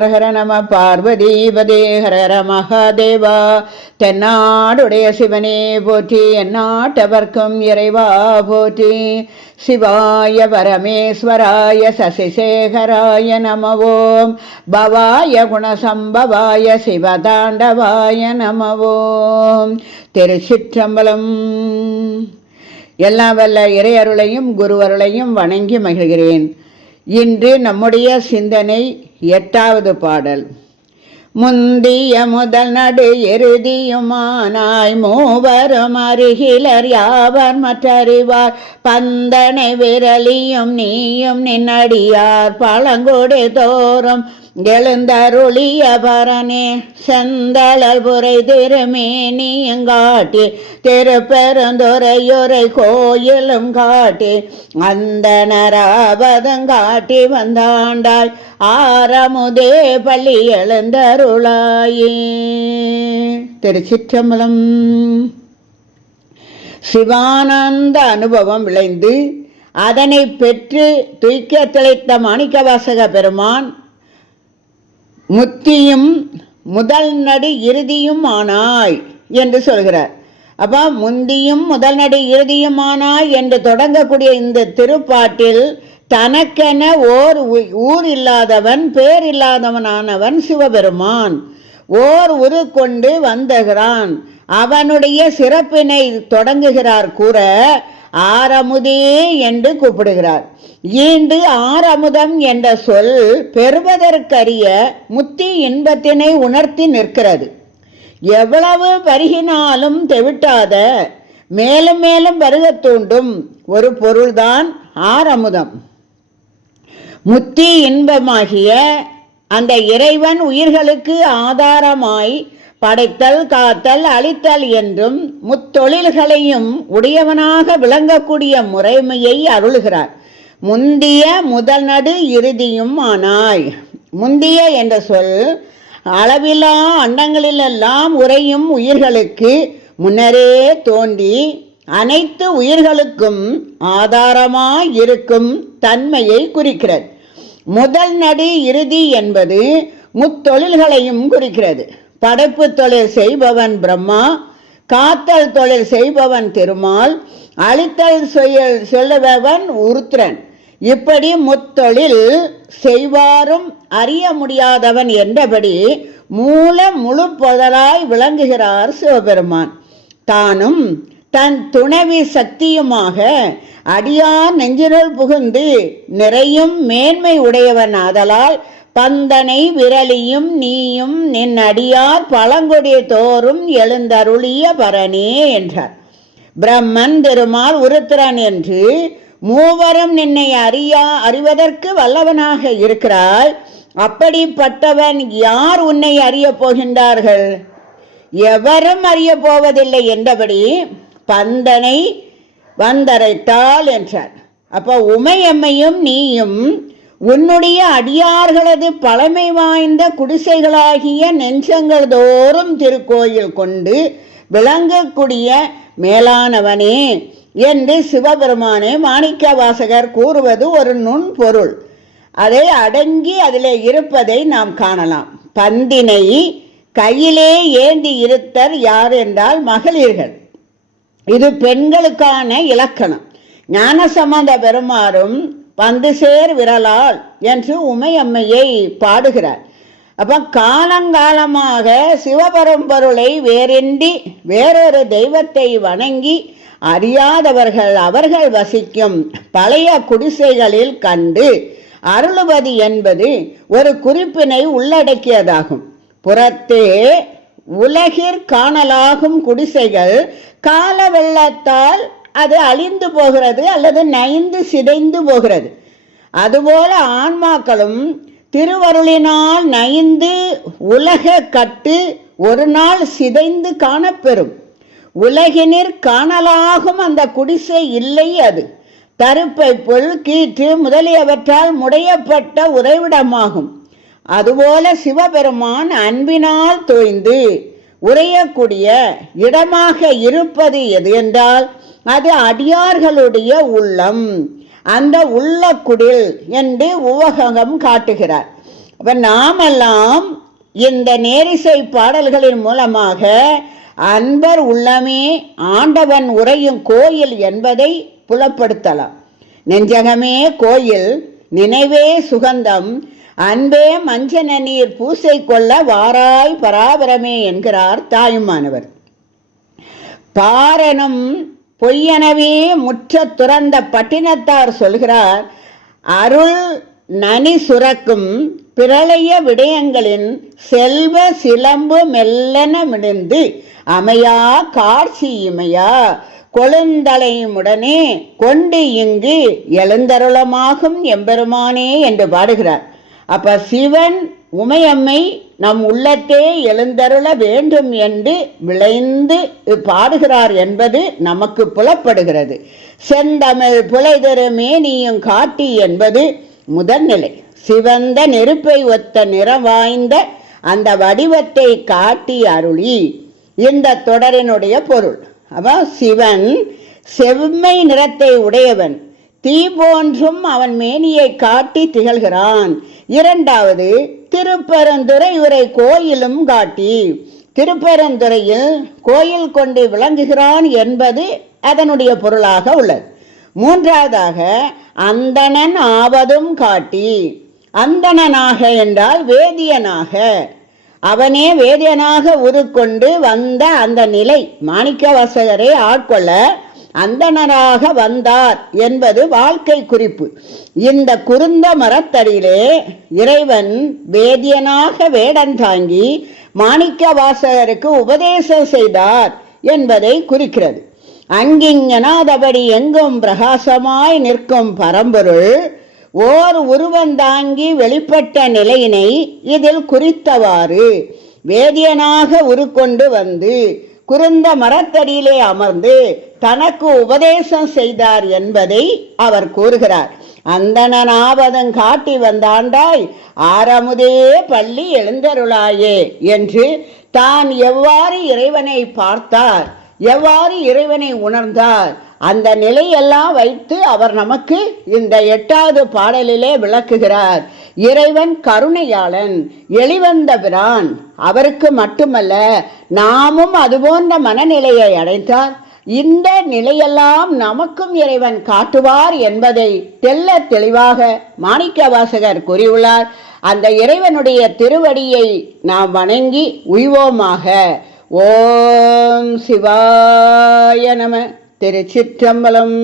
ஹரஹர நம பார்வதீபதே ஹரஹர மகாதேவா. தென்னாடுடைய சிவனே போற்றி எந்நாட்டவர்க்கும் இறைவா போற்றி. சிவாய பரமேஸ்வராய சசிசேகராய நமவோம். பவாய குணசம்பவாய சிவதாண்டவாய நமவோம். திருச்சிற்றம்பலம். எல்லாம் வல்ல இறையருளையும் குருவருளையும் வணங்கி மகிழ்கிறேன். இன்று நம்முடைய சிந்தனை எட்டாவது பாடல். முந்திய முதல் நடு எருதியுமானாய் மூவரும் அருகிலர் யாவர் மற்றறிவார். பந்தனை விரலியும் நீயும் நின்னடியார். பழங்கொடு தோறும் எழுந்தருளிய பரனே செந்தளல் புரை திருமேனியும் காட்டி திருப்பெருந்துரையுரை கோயிலும் காட்டி அந்த நராபதம் காட்டி வந்தாண்டாள் ஆரமுதே பள்ளி எழுந்தருளாயே. திருச்சிற்றம்பலம். சிவானந்த அனுபவம் விளைந்து அதனை பெற்று துய்க்க திளைத்த மாணிக்கவாசக பெருமான் முத்தியும் முதல் நடு இறுதியும் ஆனாய் என்று சொல்கிறார். அப்போ முந்தியும் முதல் நடு இறுதியும் ஆனாய் என்று தொடங்கக்கூடிய இந்த திருப்பாட்டில் தனக்கென ஓர் ஊர் இல்லாதவன் பேர் இல்லாதவனானவன் சிவபெருமான். ஓர் உரு கொண்டு வந்தகிறான். அவனுடைய சிறப்பினை தொடங்குகிறார் கூற ஆரமுதே என்று கூப்பிடுகிறார். ஈண்டு ஆரமுதம் என்ற சொல் பெறுவதற்கரிய முத்தி இன்பத்தினை உணர்த்தி நிற்கிறது. எவ்வளவு பருகினாலும் தெவிட்டாத மேலும் மேலும் வருக தூண்டும் ஒரு பொருள்தான் ஆரமுதம். முத்தி இன்பமாகிய அந்த இறைவன் உயிர்களுக்கு ஆதாரமாய் படைத்தல் காத்தல் அழித்தல் என்றும் முத்தொழில்களையும் உடையவனாக விளங்கக்கூடிய முறைமையை அருள்கிறார். முந்திய முதல் நடு இறுதியும் ஆனாய். முந்திய என்ற சொல் அளவிலா அண்டங்களிலெல்லாம் உறையும் உயிர்களுக்கு முன்னரே தோன்றி அனைத்து உயிர்களுக்கும் ஆதாரமாய் இருக்கும் தன்மையை குறிக்கிறது. முதல் நடு இறுதி என்பது முத்தொழில்களையும் குறிக்கிறது. படைப்பு தொழில் செய்பவன் பிரம்மா காத்தல் தொழில் செய்பவன் திருமால் அழித்தல் சொல்லுபவன் உருத்திரன். இப்படி முத்தொழில் செய்வாரும் அறிய முடியாதவன் என்றபடி மூல முழு பொதலாய் விளங்குகிறார் சிவபெருமான். தானும் தன் துணவி சக்தியுமாக அடியான் நெஞ்சினுள் புகுந்து நிறையும் மேன்மை உடையவன் ஆதலால் பந்தனை விரலியும் நீயும் நின் அடியார் பழங்கொடி தோறும் எழுந்தருளிய பரணே என்றார். பிரம்மன் திருமால் உருத்திரன் என்று மூவரும் நின்னை அறியா அறிவதற்கு வல்லவனாக இருக்கிறாய். அப்படிப்பட்டவன் யார் உன்னை அறிய போகின்றார்கள்? எவரும் அறிய போவதில்லை என்றபடி பந்தனை வந்தரைத்தாள் என்றார். அப்போ உமையம்மையும் நீயும் உன்னுடைய அடியார்களது பழமை வாய்ந்த குடிசைகளாகிய நெஞ்சங்கள் தோறும் திருக்கோயில் கொண்டு விளங்கக்கூடிய மேலானவனே என்று சிவபெருமானே மாணிக்க வாசகர் கூறுவது ஒரு நுண்பொருள். அதை அடங்கி அதில் இருப்பதை நாம் காணலாம். பந்தினை கையிலே ஏந்தி இருத்தர் யார் என்றால் மகளிர்கள். இது பெண்களுக்கான இலக்கணம். ஞானசம்பந்த பெருமாறும் வந்து சேர் விரலால் என்று உமையம்மையை பாடுகிறார். அப்போ காலங்காலமாக சிவபரம்பொருளை வேறின்றி வேறொரு தெய்வத்தை வணங்கி அறியாதவர்கள் அவர்கள் வசிக்கும் பழைய குடிசைகளில் கண்டு அருளுவது என்பது ஒரு குறிப்பினை உள்ளடக்கியதாகும். புறத்தே உலகிற் காணலாகும் குடிசைகள் கால வெள்ளத்தால் அது அழிந்து போகிறது அல்லது நைந்து சிதைந்து போகிறது. அதுபோல ஆன்மாக்களும் திருவருளினால் நைந்து உலக கட்டு ஒரு நாள் சிதைந்து காணப்பெறும். உலகினிற் காணலாகும் அந்த குடிசை இல்லை அது. தருப்பை பொல் கீற்று முதலியவற்றால் முடையப்பட்ட உறைவிடமாகும். அதுபோல சிவபெருமான் அன்பினால் தோய்ந்து உறையக்கூடிய இடமாக இருப்பது எது என்றால் அது அடியார்களுடைய உள்ளம். அந்த உள்ள குடில் என்று உவகம் காட்டுகிறார். அப்ப நாமெல்லாம் இந்த நேரிசை பாடல்களின் மூலமாக அன்பர் உள்ளமே ஆண்டவன் உறையும் கோயில் என்பதை புலப்படுத்தலாம். நெஞ்சகமே கோயில் நினைவே சுகந்தம் அன்பே மஞ்சன நீர் பூசை கொள்ள வாராய் பராபரமே என்கிறார் தாயுமானவர். பாரனும் பொய்யனவே முற்ற துறந்த பட்டினத்தார் சொல்கிறார் அருள் நனி சுரக்கும் பிரளய விடயங்களின் செல்வ சிலம்பு மெல்லன மிடிந்து அமையா காட்சி இமையா கொழுந்தலையுமுடனே கொண்டு இங்கு எழுந்தருளமாகும் எம்பெருமானே என்று பாடுகிறார். அப்ப சிவன் உமையம்மை நம் உள்ளத்தே எழுந்தருள வேண்டும் என்று விளைந்து பாடுகிறார் என்பது நமக்கு புலப்படுகிறது. செந்தமிழ் புலைதரு மேனியும் காட்டி என்பது முதன்நிலை சிவந்த நெருப்பை ஒத்த நிறம் வாய்ந்த அந்த வடிவத்தை காட்டி அருளி. இந்த தொடரினுடைய பொருள். அவ சிவன் செவ்மை நிறத்தை உடையவன். தீ போன்றும் அவன் மேனியை காட்டி திகழ்கிறான். இரண்டாவது திருப்பரந்துரை உரை கோயிலும் காட்டி திருப்பரந்துரையில் கோயில் கொண்டு விளங்குகிறான் என்பது அதனுடைய பொருளாக உள்ளது. மூன்றாவதாக அந்தணன் ஆவதும் காட்டி அந்தணனாக என்றால் வேதியனாக. அவனே வேதியனாக உருக்கொண்டு வந்த அந்த நிலை மாணிக்க வாசகரை ஆட்கொள்ள அந்தணராக வந்தார் என்பது வாழ்க்கை குறிப்பு. இந்த குருந்த மரத்தடியிலே இறைவன் வேதியனாக வேடன் தாங்கி மாணிக்க வாசகருக்கு உபதேசம் செய்தார் என்பதை குறிக்கிறது. அங்கிங்கனாதபடி எங்கும் பிரகாசமாய் நிற்கும் பரம்பொருள் ஓர் உருவந்தாங்கி வெளிப்பட்ட நிலையினை இதில் குறித்தவாறு வேதியனாக உருக்கொண்டு வந்து குறுந்த மரத்தடியிலே அமர்ந்து தனக்கு உபதேசம் செய்தார் என்பதை அவர் கூறுகிறார். அந்தணனாவதன் காட்டி வந்தாண்டாய் ஆரமுதே பள்ளி எழுந்தருளாயே என்று தான் எவ்வாறு இறைவனை பார்த்தார் எவ்வாறு இறைவனை உணர்ந்தார் அந்த நிலையெல்லாம் வைத்து அவர் நமக்கு இந்த எட்டாவது பாடலிலே விளக்குகிறார். இறைவன் கருணையாளன் எளிவந்த பிரான் அவருக்கு மட்டுமல்ல நாமும் அதுபோன்ற மனநிலையை அடைந்தார் இந்த நிலையெல்லாம் நமக்கும் இறைவன் காட்டுவார் என்பதை தெல்ல தெளிவாக மாணிக்க வாசகர் கூறியுள்ளார். அந்த இறைவனுடைய திருவடியை நாம் வணங்கி உய்வோமாக. ஓம் சிவாய நம. திருச்சிற்றம்பலம்.